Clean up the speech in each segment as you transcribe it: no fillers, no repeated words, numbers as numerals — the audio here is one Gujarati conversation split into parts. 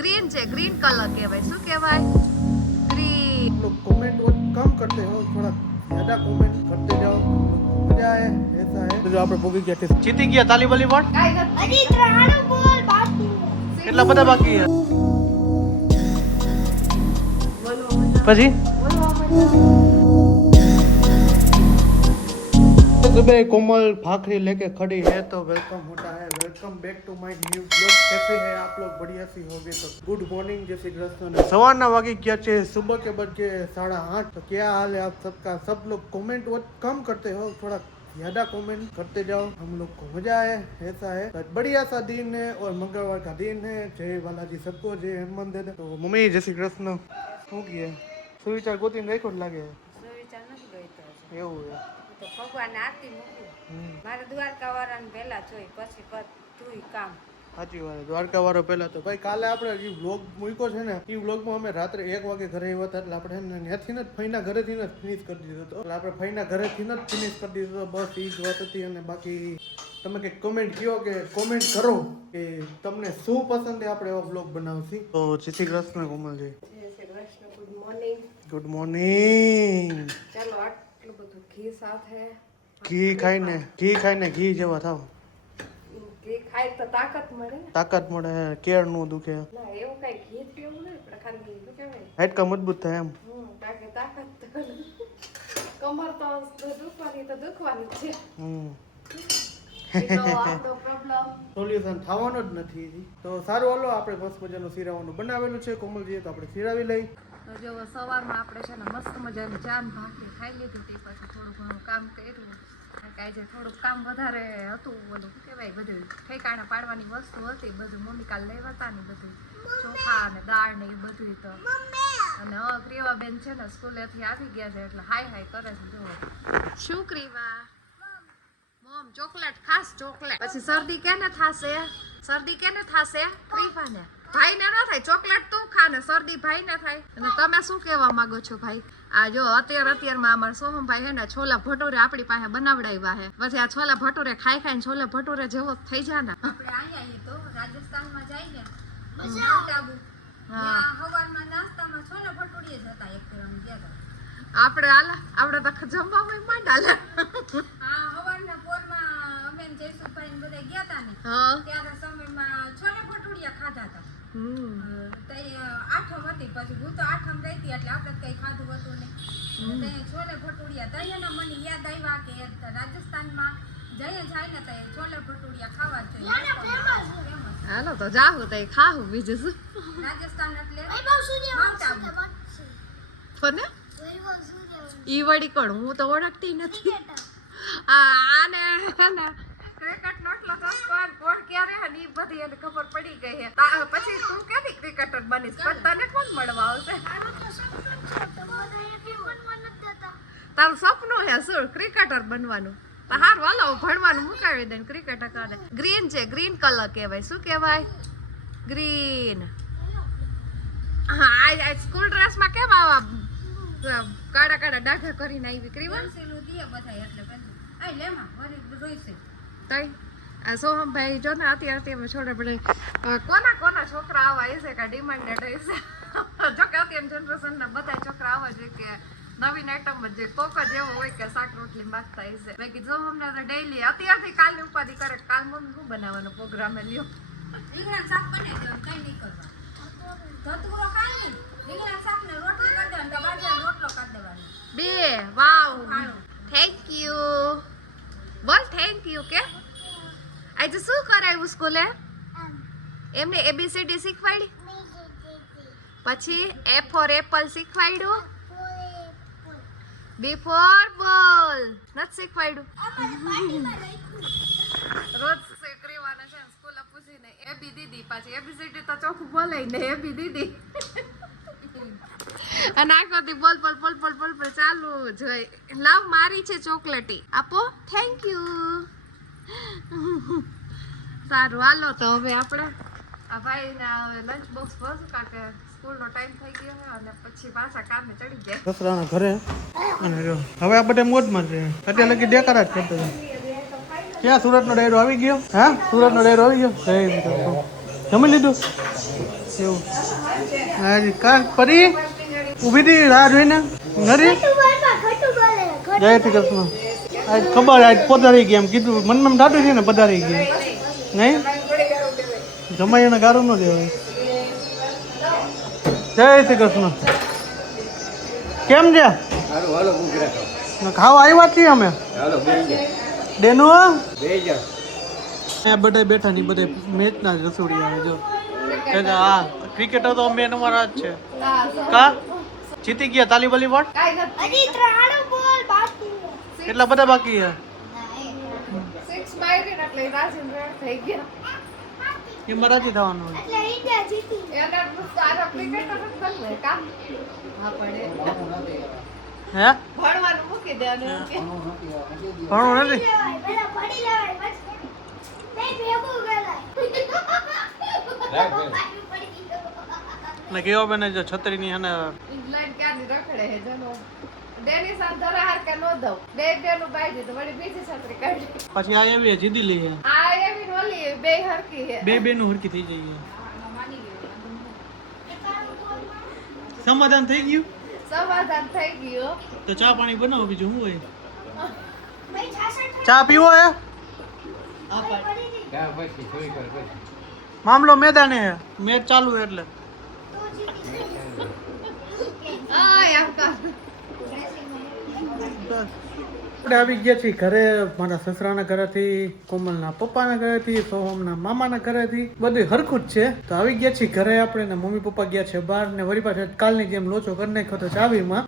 ग्रीन છે ગ્રીન કલર કહેવાય શું કહેવાય ग्रीन लोग कमेंट बहुत कम करते हो थोड़ा ज्यादा कमेंट करते जाओ मजा आए ऐसा है तो जो आप भोगी ગયા છે જીતી ગયા તાલી બાલી બોલ કાઈ નથી હજી 3 બોલ બાકી કેટલા બધા બાકી છે પછી सुबह कोमल भाखरी लेके खड़ी है तो वेलकम होता है welcome back to my new blog कैसे हैं आप लोग बढ़िया सी होगे तो गुड मॉर्निंग जय श्री कृष्ण सवारना वागी क्या चे सुबह के बज के 8:30 तो क्या हाल है आप सबका सब लोग कमेंट बहुत कम करते हो थोड़ा ज्यादा कमेंट करते जाओ हम लोग को मजा आए ऐसा है तो बढ़िया सा दिन है और मंगलवार का दिन है जय बालाजी सबको जय हनुमान दादा तो मम्मी जय श्री कृष्ण हो गया सुविचार गोती राखो लागे સુવિચાર નથી ગઈ એવું है તો ભગવાન આરતી મૂકી મારે દ્વારકા વાળાને પહેલા જોઈ પછી કર તું કામ સાચી વાત દ્વારકા વાળો પહેલા તો ભાઈ કાલે આપણે જે વ્લોગ મૂક્યો છે ને એ વ્લોગમાં અમે રાત્રે 1 વાગે ઘરે આવ્યા હતા એટલે આપણે ત્યાંથી જ ફઈના ઘરેથી જ ફિનિશ કરી દીધો હતો એટલે આપણે ફઈના ઘરેથી જ ફિનિશ કરી દીધો હતો બસ એ જ વાત હતી અને બાકી તમે કંઈક કમેન્ટ કહો કે કોમેન્ટ કરો કે તમને શું પસંદ છે આપણે એવો વ્લોગ બનાવશી તો જય શ્રી કૃષ્ણ કોમલજી જય Shri Krishna good morning good morning ચાલો આટલું બધું ઘી સાથે ઘી ખાઈને ઘી જેવા થાવ ઘી ખાય તો તાકાત મળે ને તાકાત મળે કેળ નું દુખે ના એવું કઈ ઘી પીવું નહીં પણ ખાલી શું કહેવાય હાડકા મજબૂત થાય એમ તાકે તાકાત તો કમર તો દુખવાની જ છે તો આપણો પ્રોબ્લેમ સોલ્યુશન થવાનો જ નથી તો સારું હાલો આપણે મસ્ત મજાનું સિરાવાનું બનાવેલું છે કોમલજીએ તો આપણે સિરાવી લઈ તો જો સવારમાં આપણે છે ને મસ્ત મજાની જાન ભાખરી ખાઈ લીધી હતી પછી થોડું ઘણું કામ કર્યું આજે થોડુંક કામ વધારે હતું ઓલું શું કહેવાય બધું ઠેકાણે પાડવાની વસ્તુ હતી બધું મમ્મી કાલ લેવા હતા ને બધું ચોખા અને દાળ ને એ બધું તો અને ક્રીવાબેન છે ને સ્કૂલેથી આવી ગયા છે એટલે હાય હાય કરે છે જો શું ક્રીવા મમ ચોકલેટ ખાસ ચોકલેટ પછી શરદી કેને થાશે ક્રીવાને ભાઈને ન થાય ચોકલેટ તું ખા ને શરદી ભાઈને થાય અને તમે શું કહેવા માંગો છો ભાઈ આ જો અત્યારમાં અમારા સોહમભાઈ હે ને છોલા ભટુરે આપણી પાસે બનાવડાવ્યા હે પછી આ છોલા ભટુરે ખાઈને છોલા ભટુરે જેવો થઈ જાય ને આપણે અહીંયા તો રાજસ્થાનમાં જઈને માઉન્ટ આબુ ત્યાં હવારમાં નાસ્તામાં છોલા ભટુડીએ જ હતા એક ફેર અમે ગયા હતા આપણે તો જમવામાં માંડાલે હા હવારના પોરમાં અમે ને જયસુભાઈ ને બધા ગયા હતા ને હા ત્યારે સમયમાં છોલે ભટુડિયા ખાધા હતા આઠમ હતી પછી હું તો આઠમ રહી હતી એટલે આપણે કઈ ખાધું હતું નહીં છોલે ભટુડિયા તૈયારના મને યાદ આવ્યા કે રાજસ્થાનમાં જઈએ જાય ને તો છોલે ભટુડિયા ખાવા જોઈએ હાલો તો જાહું તો ખાવું બીજું શું રાજસ્થાન એટલે કોને ઈ વળી કોણ હું તો ઓળખતી નથી આને ક્રિકેટ નો એટલો ચસ્કો કોણ ક્યારે હે ઈ બધી એને ખબર પડી ગઈ હે પછી તું કેવી ક્રિકેટર બનીશ પણ તને કોણ મળવા આવશે તારું સપનું હે શું ક્રિકેટર બનવાનું હારું હાલો ભણવાનું મુકાવી દે ક્રિકેટર કરે ગ્રીન છે ગ્રીન કલર કહેવાય શું કહેવાય ગ્રીન હા આ સ્કૂલ ડ્રેસમાં કેમ આવા કાળા કાળા ડાઘા કરીને આવી ક્રીવા પેન્સિલું દીએ બધા એટલે પેન્સિલ આ લેમાં વરી રોઈશે તઈ સોહમભાઈ જો ને અત્યારે છોડે પડે કોના છોકરા આવા છે કે ડિમાન્ડેડ હશે જો કે અત્યારે જનરેશનના બધા છોકરા આવા છે કે નવીન આઈટમ જ કોક જ એવો હોય કે શાક રોટલી માંગતા હશે બાકી જો અમને તો ડેઈલી અત્યારથી કાલની ઉપાધિ કરે કાલ મમ્મી શું બનાવવાનો પ્રોગ્રામ લ્યો રીંગણા શાક બનાવી દેવાનું કઈ નહીં કરવા ધતુરો ખાય ને રીંગણા શાક ને રોટલી કરી દેવાની તો બાજરાનો રોટલો કરી દેવાનો બે વાવ થેન્ક યુ બોલ થેન્ક યુ કે આજે શું કરાવ્યું સ્કૂલે એમને ABCD શીખવાડી પછી A for apple શીખવાડ્યું B for ball નથી શીખવાડ્યું રોજ શીખવાના છે સ્કૂલે પૂછીને AB દીદી પાછી ABCD તો ચોખ્ખું બોલાય ને AB દીદી અને આખોથી બોલ ચાલુ જોઈ લવ મારી છે ચોકલેટી આપો થેન્ક યુ સારું હાલો તો હવે આપણે આ ભાઈને લંચ બોક્સ ભરશું કારણ કે સ્કૂલનો ટાઈમ થઈ ગયો છે અને પછી પાછા કામે ચડી જાય સસરાના ઘરે અને જો હવે આ બધે મોજમાં છે અત્યારે લગી દેખાડા જ કરતો ક્યાં સુરતનો ડાયરો આવી ગયો હા સુરતનો ડાયરો આવી ગયો જમી લીધું એવું હા કા પરી ઊભી હતી રાહ જોઈને નરી જય શ્રી કૃષ્ણ આજ ખબર આજ પધારી ગયા એમ કીધું મનમાં થતું છે ને પધારી ગયા નહીં જમાઈ એને ગારું ન દેવાય જય શ્રી કૃષ્ણ કેમ છે ખાવા આવ્યા છીએ અમે ડેનું બધા બેઠા ની બધે મેચના જ રસોડી આવે જો હા ક્રિકેટર તો મેન અમારા જ છે કા જીતી ગયા તાલી બાલી વાટ હજી 3 બોલ બાકી કેટલા બધા બાકી છે 6 માર્યું એટલે રાજીન રેડ થઈ ગયા એમાં રાજી થવાનું એટલે ઇન્ડિયા જીતી એના સારા ક્રિકેટર જ બનલે કા હા પડે હે ભણવાનું મૂકી દેવાનું ભણવું નથી લેવાય પેલા પડી લેવાય પછી બે ભેગું ગલાય ને કેવો બને જો છત્રીની અને ઇંગ્લેન્ડ ક્યાંથી રખડે હે જનો ડેની સાથ ધરા હાર કે નો દઉં બે નું બાઈ દીધું વળી બીજી છત્રી કાઢી પછી આ એવી જીતી લઈએ આ એવી ઓલી બે હરકી હે બે નું હરકી થઈ જઈએ સમાધાન થઈ ગયું સમાધાન થઈ ગયું તો ચા પાણી બનાવો બીજું શું હોય ભાઈ છાસઠ ચા પીવો હે મામલો મેદાને હે મેચ ચાલુ હે એટલે આ એમ કા આપણે આવી ગયા છીએ ઘરે મારા સસરાના ઘરેથી કોમલના પપ્પાના ઘરેથી સોહમના મામાના ઘરેથી બધું હરખું જ છે તો આવી ગયા છીએ ઘરે આપણે ને મમ્મી પપ્પા ગયા છે બહાર ને વળી પાછળ કાલની જેમ લોચો કરી નાખ્યો હતો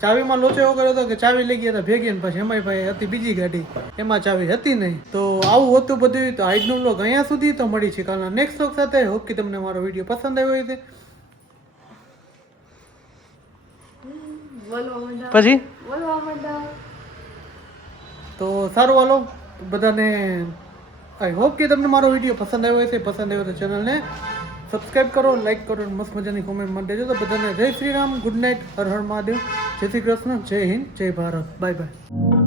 ચાવીમાં લોચો એવો કર્યો હતો કે ચાવી લઈ ગયા હતા ભેગી ને પછી અમારી પાસે હતી બીજી ગાડી એમાં ચાવી હતી નહીં તો આવું હતું બધું તો આજનો વ્લોગ અહીંયા સુધી તો મળી છે કાલના નેક્સ્ટ વ્લોગ સાથે હોપ કે તમને મારો વિડીયો પસંદ આવ્યો હોય પછી બોલવા માંડો તો સારું હાલો બધાને આઈ હોપ કે તમને મારો વિડીયો પસંદ આવ્યો હશે પસંદ આવ્યો તો ચેનલને સબસ્ક્રાઈબ કરો લાઈક કરો અને મસ્ત મજાની કોમેન્ટ ಮಾಡಿ દેજો તો બધાને જય શ્રી રામ ગુડ નાઇટ હર હર મહાદેવ જય શ્રી કૃષ્ણ જય હિન્દ જય ભારત બાય બાય